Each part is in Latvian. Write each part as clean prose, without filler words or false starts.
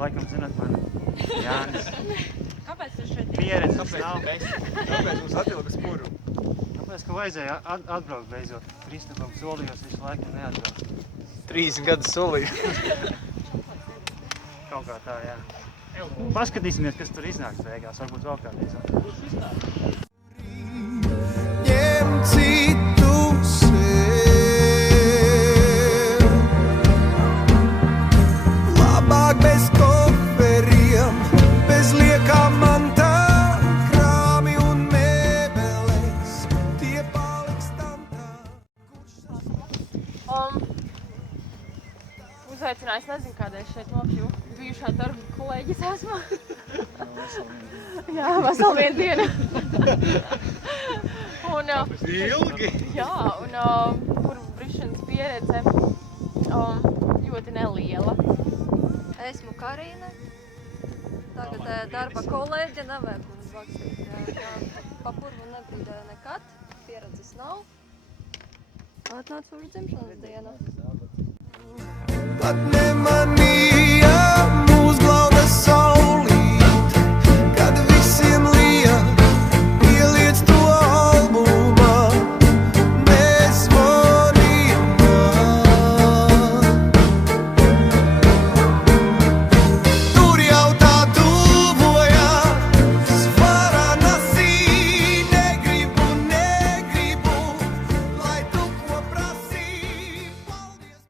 laikam zināt mani. Jānis. Kāpēc tu šeit? Pieredzes nav. Kāpēc mums atvilka spuru? Tāpēc, ka vajadzēja atbraukt beidzot. Kristupam solījos visu laiku neatbraukt. 30 gadus solīju. Kaut kā tā, jā. Paskatīsimies, kas tur iznāks beigās. Varbūt vēl kādreiz. Kurš iznāk? Ņem citu sev. Labāk bez koferiem, bez liekām mantām, krāmi un mēbeles, tie paliks tam tā. Uzaicinājis, nezinu, kādēļ šeit nokļuvu. Bijušā darba kolēģis esmu. Jā, vesel vienu dienu. Un, Ilgi? jā, un purvu brišanas pieredze ļoti neliela. Esmu Karīna. Tagad darba kolēģe, nevajag mums rakstīt. Pa purvu nebrīdēju nekad, pieredzes nav. Atnācu uz dzimšanas dienu. Pat nemanīja mūs glauda saulīt, kad visiem lija, ieliec to albumā, nezvanīja man. Tur jau tā tuvojās, Varanasī, negribu, lai tu ko prasī, paldies.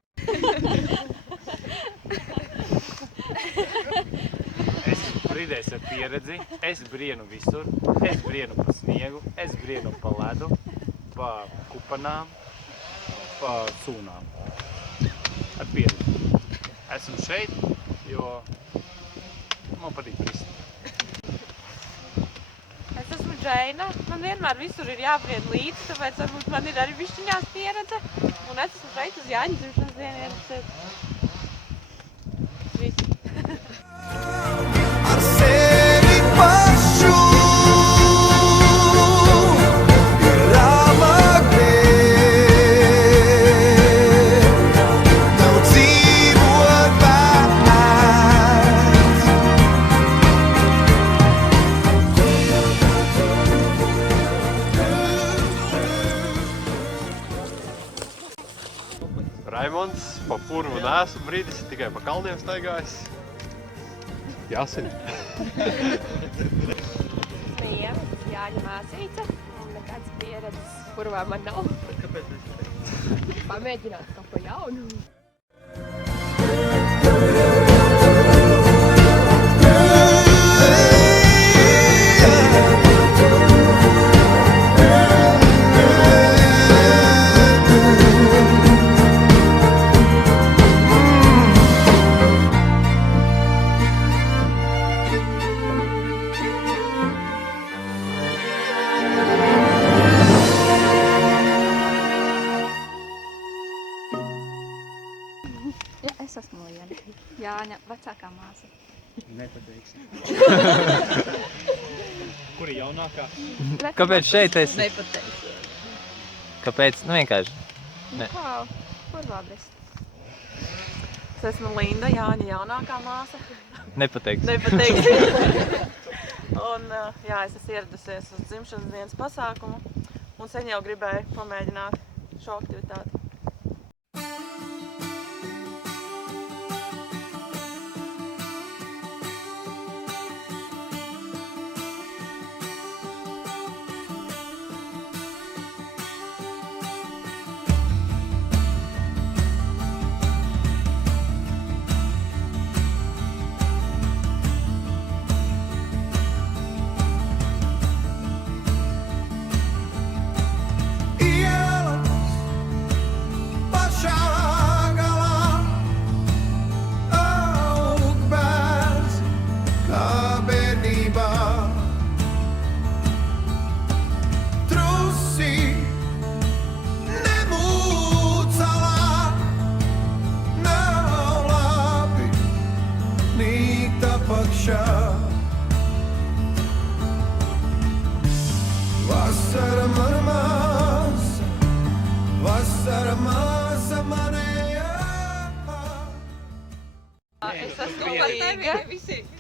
Brīdēs ar pieredzi, es brienu visur, es brienu pa sniegu, es brienu pa ledu, pa kupanām, pa sūnām. Ar pieredzi. Esmu šeit, jo man patīk brist. Es esmu Džeina. Man vienmēr visur ir jābrien līdzi, tāpēc varbūt man ir arī višķiņās pieredze. Un es esmu šeit uz Jāņa dzimšanas dienu. Viss. Ar sevi pašu ir labāk nav dzīvot vērts. Raimonds, pa purvu neesmu brīdis, tikai pa kalniem staigājis. Jāsina. Mija, Jāņa māsīca, un nekāds pieredzes purvā man nav. Kāpēc es teicu? Pamēģināt kaut ko jaunu. Ja, es esmu Liena, Jāņa vecākā māsa. Nepateiksi. Kuri jaunākā? Kāpēc šeit esi? Nepateikšu. Kāpēc? Nu vienkārši. Nu kā, purvā brist. Es esmu Linda, Jāņa jaunākā māsa. Nepateiks. Nepateiksi. Un jā, es esmu ieradusies uz dzimšanas dienas pasākumu. Un sen jau gribēju pamēģināt šo aktivitāti. Ielas Rīga.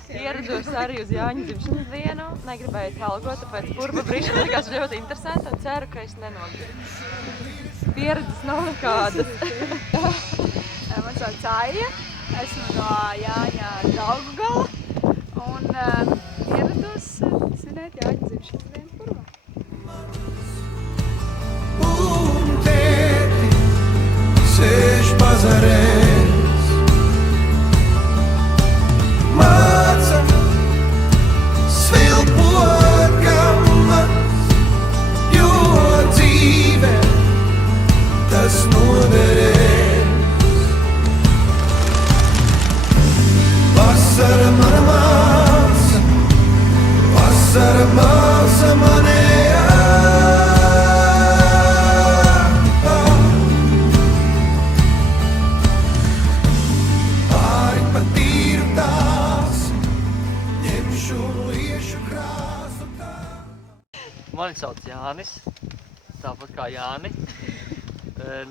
Ierados arī uz Jāņa dzimšanas dienu. Negribēju talgot, tāpēc purva brīšana likās ļoti interesanti un ceru, ka es nenogribu. Pieredzes nav nekādas. Man sauc Aija, esmu no Jāņa Daugavgala un ierados svinēt Jāņa dzimšanas dienu Purvā. tēti sēž pazarēs, māca svilpot gammas, jo dzīve tas noderēs. Vasara mana māsa, vasara māsa manējā. Pāri pa tīru tās, ņemšu liešu krāsu tā. Mani sauc Jānis, tāpat kā Jāni.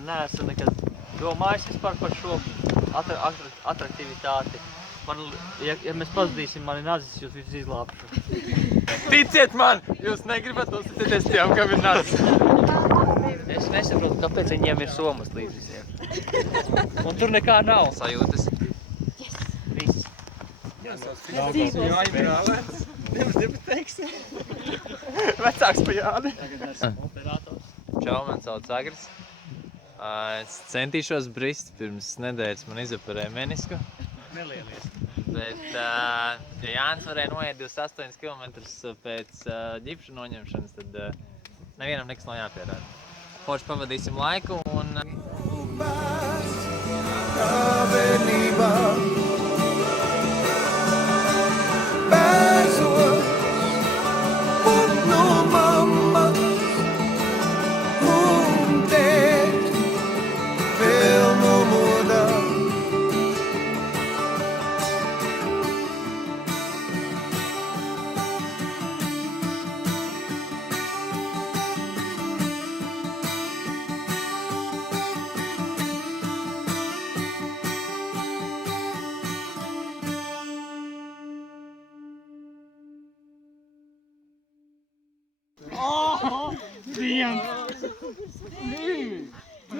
Neesmu nekad domājis vispār par šo atraktivitāti. Ja mēs pazudīsim mani nazis, jūs visus izglābšu. Ticiet man, jūs negribat uzticēties tiem, kam ir nazis. Es nesaprotu, kāpēc viņiem ir somas līdz visiem. Un tur nekā nav. Sajūtas. Viss. Vecāks pa Jāni. Čau, man sauc Agris. Es centīšos brist, pirms nedēļas man izoperēja menisku. Nelielies. Bet, ja Jānis varēja noiet 28 km pēc ģipša noņemšanas, tad nevienam nekas nav jāpierāda. Forši pavadīsim laiku un... Bērnībā bērzos un no mammas un tēti vēl nomodā.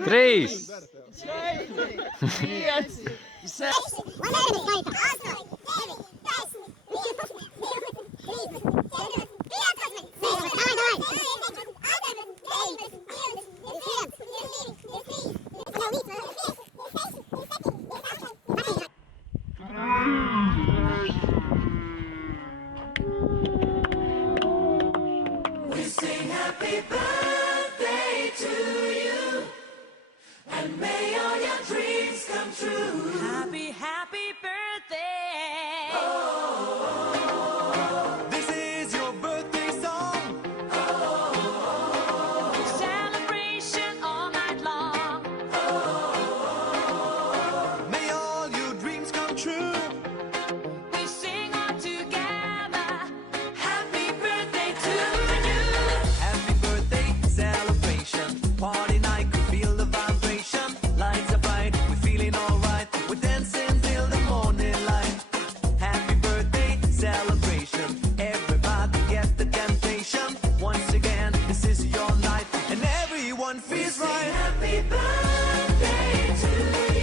Trīs! Happy, happy birthday! This is your birthday song. Celebration all night long. May all your dreams come true. We sing all together. Happy birthday to you. Happy birthday celebration. Party night, could feel the vibration. Lights are bright, we're feeling alright. We're dancing till the morning light. Happy birthday celebration. Everybody get the temptation. Once again, this is your night, and everyone feels right. Happy birthday to you.